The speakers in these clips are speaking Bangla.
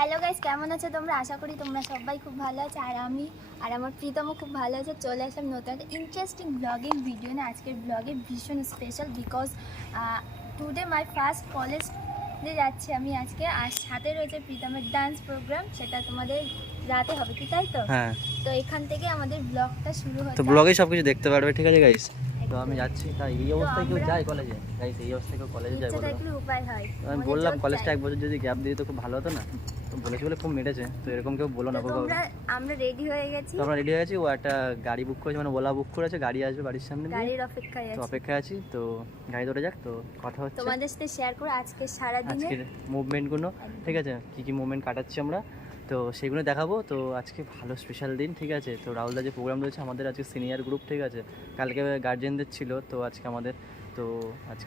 হ্যালো গাইস, কেমন আছো তোমরা? আশা করি তোমরা সবাই খুব ভালো আছো। আর আমি আর আমার প্রীতমও খুব ভালো আছে। চলে আসলাম নতুন একটা ইন্টারেস্টিং ব্লগিং ভিডিও না। আজকের ব্লগে ভীষণ special because today my first কলেজে যাচ্ছি আমি আজকে। আর সাথে রয়েছে প্রীতমের ডান্স প্রোগ্রাম, সেটা তোমাদের রাতে হবে কি তাই তো? হ্যাঁ, তো এখান থেকে আমাদের ব্লগটা শুরু তো হচ্ছে। ব্লগে সবকিছু দেখতে পারবে, ঠিক আছে গাইস? তো আমি একদম। যাচ্ছি। তাই এই অবস্থায় কেউ যায় কলেজে? গাইস, এই অবস্থায় কেউ কলেজে যায় ইচ্ছা বলো? থাকলে উপায় হয়। আমি মনে বললাম জোর কলেজটা চাই। এক বছর যদি গ্যাপ দিই তো খুব ভালো হতো না। তো বলেছি বলে খুব মেটেছে। তো এরকম কেউ বলো না তো বাবা। আমরা রেডি হয়ে গেছি, তো আমরা রেডি হয়ে গেছি। ও একটা গাড়ি বুক করেছে, মানে ওলা বুক করেছে, গাড়ি আসবে বাড়ির সামনে দিয়ে। গাড়ির অপেক্ষায় তো আছি। অপেক্ষায় আছি। তো গাড়ি ধরে যাক। তো কথা হচ্ছে তোমাদের সাথে শেয়ার করো আজকে সারা দিনে আজকের মুভমেন্টগুলো, ঠিক আছে? কী কী মুভমেন্ট কাটাচ্ছি আমরা, তো সেগুলো দেখাবো। তো আজকে ভালো স্পেশাল দিন, ঠিক আছে? তো রাহুলদা যে প্রোগ্রাম রয়েছে আমাদের আজকে সিনিয়র গ্রুপ, ঠিক আছে? কালকে গার্জেনদের ছিল, তো আজকে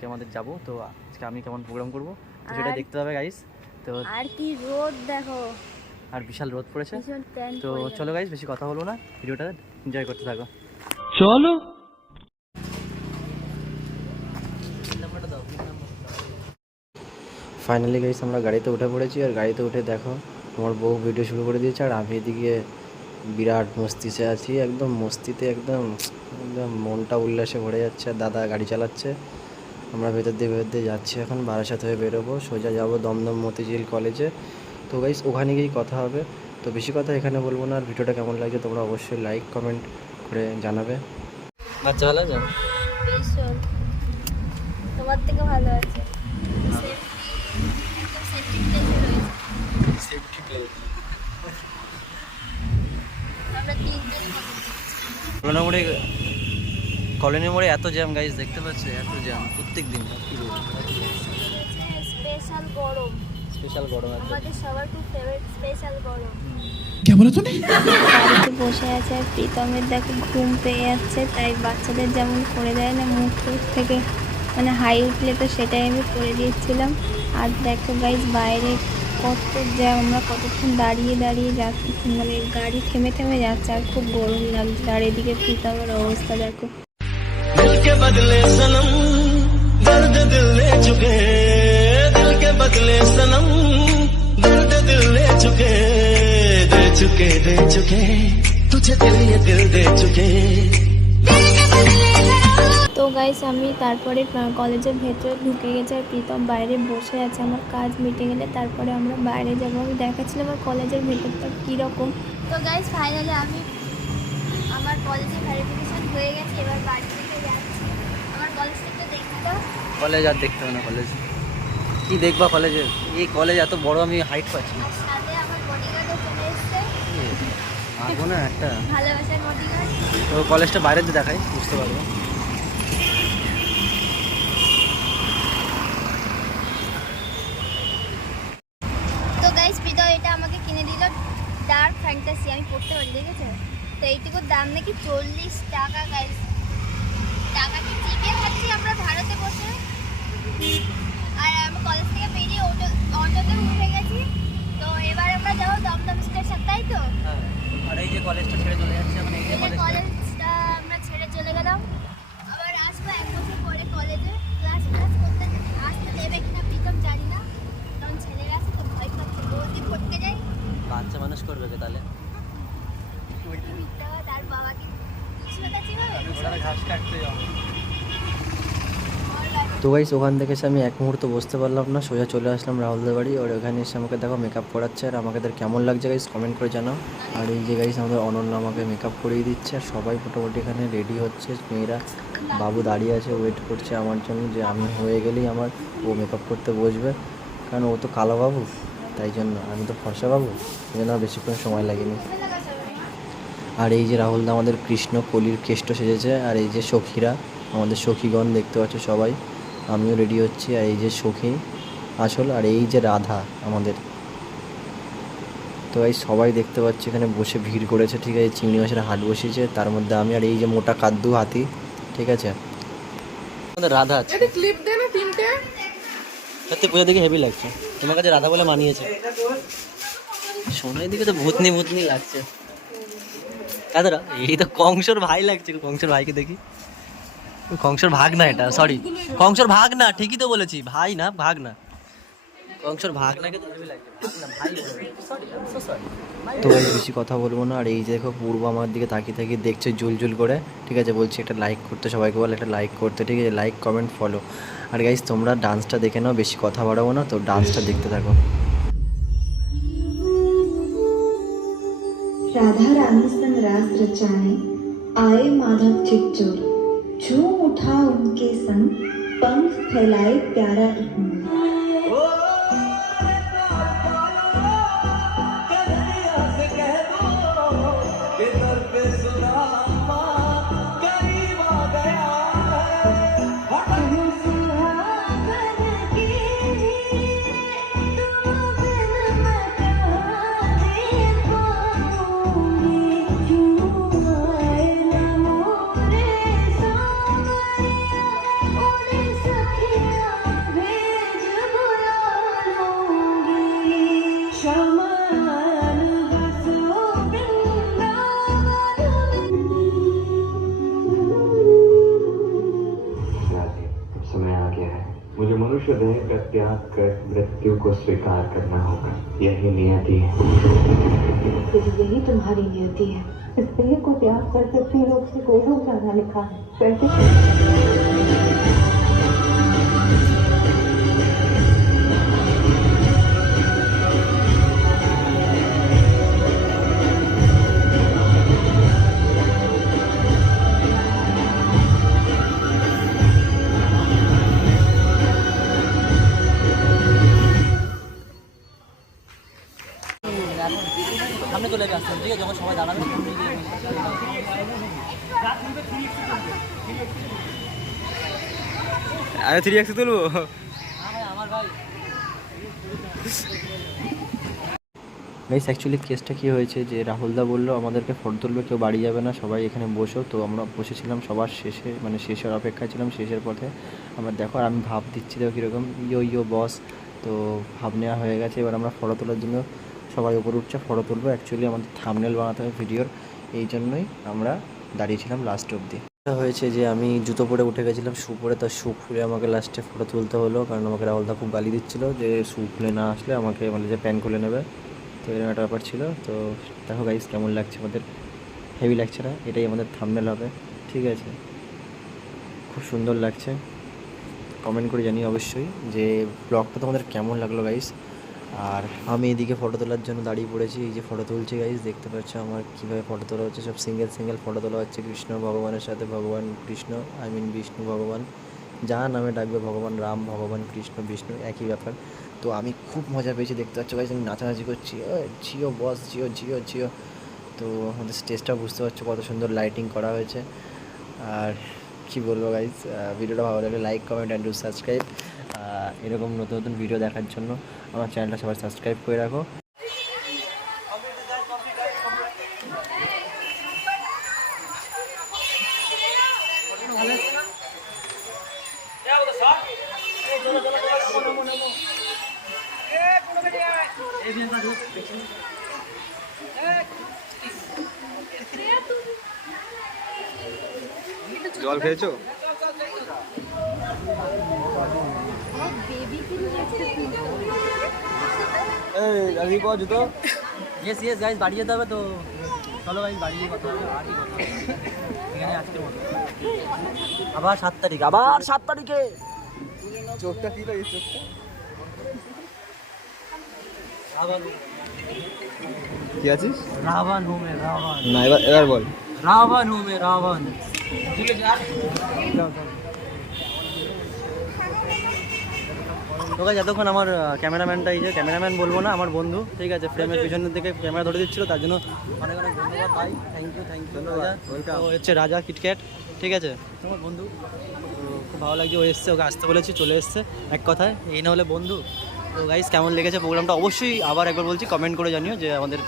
আমাদের যাব। তো আজকে আমি কেমন প্রোগ্রাম করব তো সেটা দেখতে হবে গাইস। তো আর কি রোদ দেখো, আর বিশাল রোদ পড়েছে। ভীষণ ট্যান তো পড়ে চলো গাইস, বেশি কথা বলবো না, ভিডিওটা এনজয় করতে থাকো। চলো। ফাইনালি গাইস আমরা গাড়িতে উঠে পড়েছি। আর গাড়িতে উঠে দেখো আমার বউ ভিডিও শুরু করে দিয়েছে, আর আমি এদিকে বিরাট মস্তিতে আছি। একদম মস্তিতে, একদম একদম মনটা উল্লাসে ভরে যাচ্ছে। আর দাদা গাড়ি চালাচ্ছে, আমরা ভেতর দিয়ে যাচ্ছি। এখন বারাসাত হয়ে বেরোবো, সোজা যাব দমদম মতিঝিল কলেজে। তো গাইস ওখানে গিয়েই কথা হবে। তো বেশি কথা এখানে বলবো না। আর ভিডিওটা কেমন লাগছে তোমরা অবশ্যই লাইক কমেন্ট করে জানাবে। বাচ্চা ভালো আছে? ভীষণ। তোমার থেকে ভালো আছে। Safety place. আমরা তিনজন কলোনি মোড়ে এত জ্যাম গাইস, দেখতে পাচ্ছ? এত জ্যাম প্রত্যেক দিন। স্পেশাল গরম, স্পেশাল গরম আছে। আমাদের সবার খুব ফেভারিট স্পেশাল গরম। क्या बोला तूने? বাড়িতে বসে আছে আর প্রীতমের দেখো ঘুম পেয়ে যাচ্ছে, তাই বাচ্চাদের যেমন করে দেয় না মুখ টুখ থেকে, মানে হাই উঠলে তো সেটাই আমি করে দিচ্ছিলাম। আর দেখো গাইজ বাইরে কত জ্যাম, আমরা কতক্ষণ দাঁড়িয়ে দাঁড়িয়ে যাচ্ছি, মানে গাড়ি থেমে থেমে যাচ্ছে আর খুব গরম লাগছে। আর এদিকে প্রীতমের অবস্থা দেখো। दिल के बदले सनम दर्द दिल ले चुके, दिल के बदले सनम दर्द दिल ले चुके, दे चुके दे चुके तुझे दिल ये दिल दे चुके। তো গাইস আমি তারপরে কলেজের ভেতরে ঢুকে গেছি আর প্রীতম বাইরে বসে আছে। আমার কাজ মিটে গেলে তারপরে আমরা বাইরে যাবো। আমি দেখাচ্ছিলাম আমার কলেজের ভেতরটা কীরকম। তো গাইস ফাইনালি আমি আমার কলেজে ভেরিফিকেশন হয়ে গেছে, এবার বাড়ি থেকে যাচ্ছি। আমার কলেজটা একটু দেখতে দাও। কলেজ আর দেখতে হবে না। কলেজ কি দেখবা কলেজে? এই কলেজ এত বড়, আমি হাইট পাচ্ছি না। আর সাথে আমার বডিগার্ডও চলে এসছে, আসবো না একটা। ভালোবাসার বডিগার্ড। তো কলেজটা বাইরে দিয়ে দেখাই, বুঝতে পারবো। তো গাইস প্রীতম এটা আমাকে কিনে দিল, ডার্ক ফ্যান্টাসি, আমি পড়তে পারি, দেখেছো? তো এইটুকুর দাম নাকি 40 টাকা। গাইস টাকা কি চিবিয়ে খাচ্ছি আমরা ভারতে বসে। আর আমরা কলেজ থেকে বেরিয়ে অটোতে উঠে গেছি। তো এবার আমরা যাবো দমদম স্টেশন, তাই তো? আর এই যে কলেজটা ছেড়ে চলে যাচ্ছে, মানে এই যে এই যে কলেজটা। কলেজটা আমরা ছেড়ে চলে গেলাম। আবার আসবো 1 বছর পরে কলেজে। ক্লাস করতে আসতে দেবে কিনা প্রীতম জানি না, কারণ ছেলেরা আছে তো ভয় পাচ্ছে, যদি ফটকে যায়। বাচ্চা মানুষ করবে তো তাহলে। তার বাবাকে ঘাস কাটতে যাবো। তো গাইস ওখান থেকে এসে আমি এক মুহূর্ত বসতে পারলাম না, সোজা চলে আসলাম রাহুলদের বাড়ি। আর ওখানে এসে আমাকে দেখো মেকআপ করাচ্ছে। আর আমাকে কেমন লাগছে গাইস কমেন্ট করে জানাও। আর এই যে গাইস আমাদের অনন্য আমাকে মেকআপ করিয়ে দিচ্ছে। আর সবাই মোটামুটি এখানে রেডি হচ্ছে, মেয়েরা। বাবু দাঁড়িয়ে আছে, ওয়েট করছে আমার জন্য, যে আমি হয়ে গেলেই ও মেকআপ করতে বসবে। কারণ ও তো কালো বাবু, তাই জন্য। আমি তো ফর্সা বাবু, এই জন্য বেশিক্ষণ সময় লাগেনি। আর এই যে রাহুলদা আমাদের কৃষ্ণ কলির কেষ্ট সেজেছে। আর এই যে সখীরা, আমাদের সখীগণ দেখতে পাচ্ছ সবাই। আমিও রেডি হচ্ছি। আর এই যে সখী আসল, আর এই যে রাধা আমাদের। তো এই সবাই দেখতে পাচ্ছি এখানে বসে ভিড় করেছে, ঠিক আছে? চিংড়ি মাছের হাট বসিয়েছে, তার মধ্যে আমি। আর এই যে মোটা কাদ্দু হাতি, ঠিক আছে? আমাদের রাধা আছে। ক্লিপ দে না তিনটে। সত্যি পূজা দিকে হেভি লাগছে। তোমার কাছে রাধা বলে মানিয়েছে। সোনার দিকে তো ভূতনি ভূতনি লাগছে। দাদারা এই তো কংসর ভাই লাগছে। কংসর ভাইকে দেখি। কংসর ভাগ না, এটা সরি, কংসর ভাগ না, ঠিকই তো বলেছি, ভাই না ভাগ না। অংশের ভাগ নাকি তো ভাই বেশি কথা বলবো না। আর এই যে দেখো পূর্ব আমার দিকে তাকিয়ে তাকিয়ে দেখছে জুল করে, ঠিক আছে। বলছি একটা লাইক করতে, সবাইকে বল একটা লাইক করতে, ঠিক আছে। Like comment follow. আর গাইস তোমরা ডান্সটা দেখে নাও, বেশি কথা বাড়াবো না, তো ডান্সটা দেখতে থাকো। राधा रानी संग रास रचाने आए माधव चिच्चोर, झूम उठा उनके संग, पंख फैलाए प्यारा एक मन। समय आ गया है, मुझे मनुष्य देह का त्याग कर मृत्यु को स्वीकार करना होगा। यही नियति है। यही तुम्हारी नियति है। इस देह को त्याग करके फिर लोग से कोई लोग जाना लिखा है। कैसे সামনে চলে আসতাম, ঠিক আছে, যখন সবাই দাঁড়াবে। আরে 3x তুলবো। আমার ভাই গাইস অ্যাকচুয়ালি কেসটা কী হয়েছে যে রাহুলদা বললো আমাদেরকে ফটো তুলবে, কেউ বাড়ি যাবে না, সবাই এখানে বসো। তো আমরা বসেছিলাম সবার শেষে, মানে শেষের অপেক্ষায় ছিলাম, শেষের পথে। আমার দেখো, আর আমি ভাব দিচ্ছি দেখো কীরকম ইয়ো বস। তো ভাব নেওয়া হয়ে গেছে, এবার আমরা ফটো তোলার জন্য সবাই উপরে উঠছে, ফটো তুলবো। অ্যাকচুয়ালি আমাদের থাম্বনেল বানাতে হবে ভিডিওর, এই জন্যই আমরা দাঁড়িয়েছিলাম লাস্ট অবধি। হয়েছে যে আমি জুতো পরে উঠে গেছিলাম, শু পরে, তার শু খুলে আমাকে লাস্টে ফটো তুলতে হলো, কারণ আমাকে রাহুলদা খুব গালি দিচ্ছিলো যে শু খুলে না আসলে আমাকে মানে যে প্যান্ট খুলে নেবে। তো এরকম একটা ব্যাপার ছিল। তো দেখো গাইস কেমন লাগছে আমাদের, হেভি লাগছে না? এটাই আমাদের থাম্বনেল হবে, ঠিক আছে। খুব সুন্দর লাগছে, কমেন্ট করে জানিয়ে অবশ্যই যে ব্লগটা তোমাদের কেমন লাগলো গাইস। আর আমি এদিকে ফটো তোলার জন্য দাঁড়িয়ে পড়েছি, এই যে ফটো তুলছি গাইস, দেখতে পাচ্ছ আমার কীভাবে ফটো তোলা হচ্ছে। সব সিঙ্গেল ফটো তোলা হচ্ছে কৃষ্ণ ভগবানের সাথে। ভগবান কৃষ্ণ, বিষ্ণু ভগবান, যা নামে ডাকবে, ভগবান রাম, ভগবান কৃষ্ণ, বিষ্ণু, একই ব্যাপার। তো আমি খুব মজা পেয়েছি, দেখতে পাচ্ছ গাইস আমি নাচানাচি করছি, জিও বস, জিও। তো আমাদের স্টেজটা বুঝতে পারছো কত সুন্দর লাইটিং করা হয়েছে। আর কি বলবো গাইস, ভিডিওটা ভালো লাগলে like comment and do subscribe. এরকম নতুন ভিডিও দেখার জন্য আমার চ্যানেলটা সবাই সাবস্ক্রাইব করে রাখো। জল খেয়েছো? জুতো ইয়েস গাইস, বাড়ি যেতে হবে। তো চলো গাইস, বাড়ি গিয়ে কথা হবে। আর কি করতে হবে এখানে আজকের মতো। আবার 7 তারিখে চোখটা কি লাগে? চোখটা কি আছিস? রাবণ হুমে রাবণ। না এবার বল, রাবণ হুমে রাবণ। তো গাইস এতক্ষণ আমার ক্যামেরাম্যানটা, এই যে ক্যামেরাম্যান বলবো না, আমার বন্ধু, ঠিক আছে, ফ্রেমের পিছনের দিকে ক্যামেরা ধরে দিচ্ছিল, তার জন্য অনেক ধন্যবাদ ভাই। থ্যাংক ইউ ধন্যবাদ। ও হচ্ছে রাজা কিটক্যাট, ঠিক আছে, তোমার বন্ধু। তো খুব ভালো লাগছে, ও এসছে, ওকে আসতে বলেছি, চলে এসছে। এক কথায় এই না হলে বন্ধু। তো গাইস কেমন লেগেছে প্রোগ্রামটা অবশ্যই আবার একবার বলছি কমেন্ট করে জানিও যে আমাদের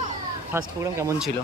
ফার্স্ট প্রোগ্রাম কেমন ছিল।